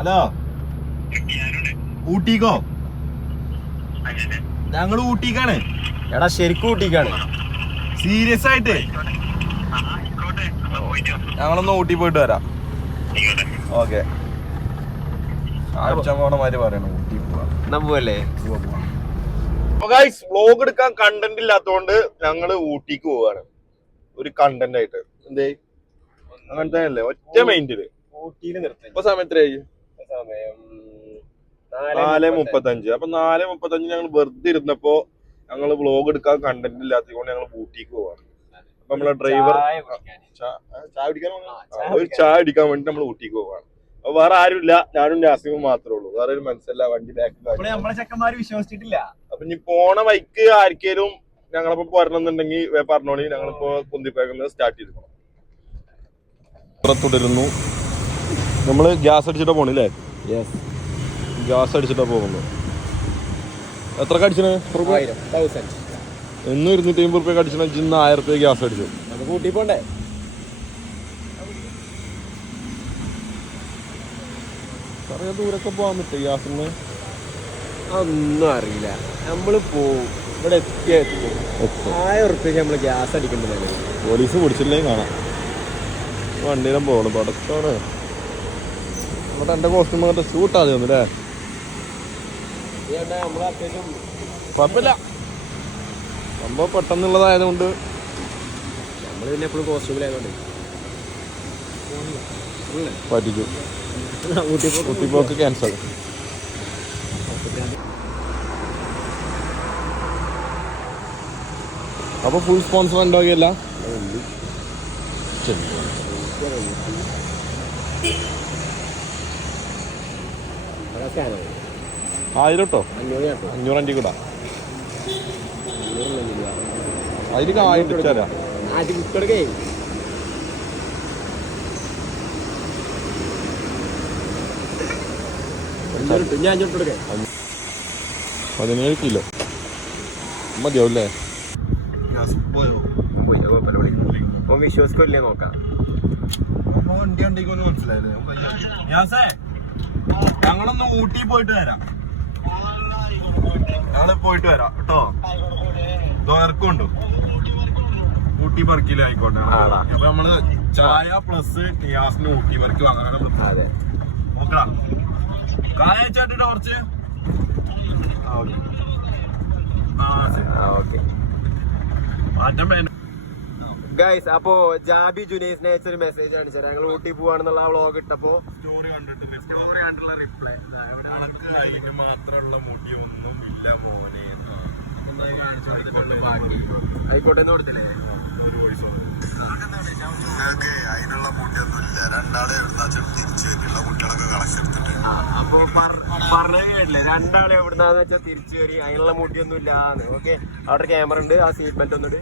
Hello, ഊട്ടിക്കോ? ഞങ്ങള് ഊട്ടിക്കാണ്. എടാ ശരിക്കും ഊട്ടിക്കാണ്. സീരിയസ് ആയിട്ട് ഞങ്ങളൊന്ന് ഊട്ടി പോയിട്ട് വരാം. ഓക്കെ. ആഴ്ച പോണ മാതിരി പറയണം. ഊട്ടി പോവാ പോവല്ലേ? വ്ലോഗ് എടുക്കാൻ കണ്ടന്റ് ഇല്ലാത്തോണ്ട് ഞങ്ങള് ഊട്ടിക്ക് പോവാണ്. ഒരു കണ്ടന്റ് ആയിട്ട്. എന്തേ അങ്ങനത്തെ അല്ലേ? ഒറ്റ മൈൻഡില് ഇപ്പൊ സമയം എത്രയായി? 4:35. അപ്പൊ 4:35 ഞങ്ങൾ വെറുതെ ഇരുന്നപ്പോ ഞങ്ങള് വ്ലോഗ് എടുക്കാൻ കണ്ടന്റ് ഇല്ലാത്തതുകൊണ്ട് ഞങ്ങൾ ഊട്ടിക്ക് പോവാണ്. അപ്പൊ നമ്മളെ ഡ്രൈവർ ചായ അടിക്കാൻ വേണ്ടി നമ്മൾ ഊട്ടിക്ക് പോവാണ്. അപ്പൊ വേറെ ആരുമില്ല, ഞാനും നാസിമും മാത്രമേ ഉള്ളൂ. വേറെ ഒരു മനസ്സില്ല. വണ്ടി ചെക്കന്മാര് വിശ്വസിച്ചിട്ടില്ല. അപ്പൊ ഇനി പോണ വൈക്ക് ആർക്കേലും ഞങ്ങളിപ്പോ പോരണമെന്നുണ്ടെങ്കിൽ പറഞ്ഞോളി. ഞങ്ങളിപ്പോ കുന്തിപ്പേക്കുന്നത് സ്റ്റാർട്ട് ചെയ്തിരിക്കണം. തുടരുന്നു. നമ്മള് ഗ്യാസ് അടിച്ചിട്ടാ പോണില്ലേ? ഗ്യാസ് അടിച്ചിട്ടാ പോകുന്നു. എത്ര അടിച്ചത്? 250 റുപ്യ അടിച്ചാൽ 1000 റുപ്യ ഗ്യാസ് അടിച്ചു. കൂട്ടി പോണ്ടേ? ചെറിയ ദൂരൊക്കെ പോകാൻ പറ്റും ഗ്യാസിന്. ഒന്നും അറിയില്ല. നമ്മള് പോവും. ഇവിടെ എത്തും. 1000 റുപ്യക്ക് നമ്മള് ഗ്യാസ് അടിക്കേണ്ടതല്ലേ? പോലീസ് പിടിച്ചില്ലെങ്കിൽ കാണാം. വണ്ടിയിലും പോകണം. പടത്തോടെ ഇവിടെ എന്റെ കോസ്റ്റ്യൂം അങ്ങോട്ട് ഷൂട്ടാതെ ഒന്നല്ലേ? കുഴപ്പമില്ല. സംഭവം പെട്ടെന്നുള്ളതായതുകൊണ്ട് നമ്മള് പിന്നെ എപ്പോഴും കോസ്റ്റ്യൂമിലായതുകൊണ്ട് പറ്റിക്കും. ഊട്ടിപ്പോക്ക് ക്യാൻസൽ. അപ്പൊ ഫുൾ സ്പോൺസർ ഉണ്ടാവുകയല്ല. 1000 കേട്ടോ. 500 അണ്ടി കൂടാ. അതിലേക്ക് 1000 ഇട്ടാരാ? ഞാൻ 17 കിലോ മതിയാവൂല്ലേ? വിശ്വസിക്കില്ലേ? നോക്കാം. വണ്ടി ഉണ്ടെങ്കിൽ മനസ്സിലായില്ലേ? ഞങ്ങളൊന്ന് ഊട്ടി പോയിട്ട് വരാം. ഞങ്ങള് പോയിട്ട് വരാം കേട്ടോ. ദോർക്കുണ്ടോ? ഊട്ടി പറക്കില്ല ആയിക്കോട്ടെ. അപ്പൊ നമ്മള് ചായ പ്ലസ് നിയാസിന് ഊട്ടി പറക്കി വാങ്ങാൻ നോക്കടാ. കായ ചേട്ടിട്ട് കുറച്ച്. മാറ്റം വേണ്ട. ഗൈസ്, അപ്പോ ജാബി ജുനൈസിനെ അയച്ചൊരു മെസ്സേജ് കാണിച്ചാൽ ഞങ്ങൾ ഊട്ടി പോവാണെന്നുള്ള വ്ളോഗ് ഇട്ടപ്പോ സ്റ്റോറി കണ്ടിട്ടുള്ള റിപ്ലൈ. അതിന് മാത്രമുള്ള മുടി ഒന്നും ഇല്ല മോനെ. ആയിക്കോട്ടെ കൊടുത്തില്ലേ? നിങ്ങൾക്ക് അതിനുള്ള മുടിയൊന്നും ഇല്ല. രണ്ടാളെ എവിടുന്നാ തിരിച്ചു വരില്ല. കുട്ടികളൊക്കെ കളക്ഷൻ എടുത്തിട്ട്. അപ്പൊ പറഞ്ഞത് കേട്ടില്ലേ? രണ്ടാളെ എവിടുന്നാന്ന് വെച്ചാൽ തിരിച്ചു വരി. അതിനുള്ള മുടിയൊന്നും ഇല്ലാന്ന്. ഓക്കെ, അവിടെ ക്യാമറ ഉണ്ട്. ആ സീറ്റ് ബെൽറ്റ് ഒന്നിട്ട്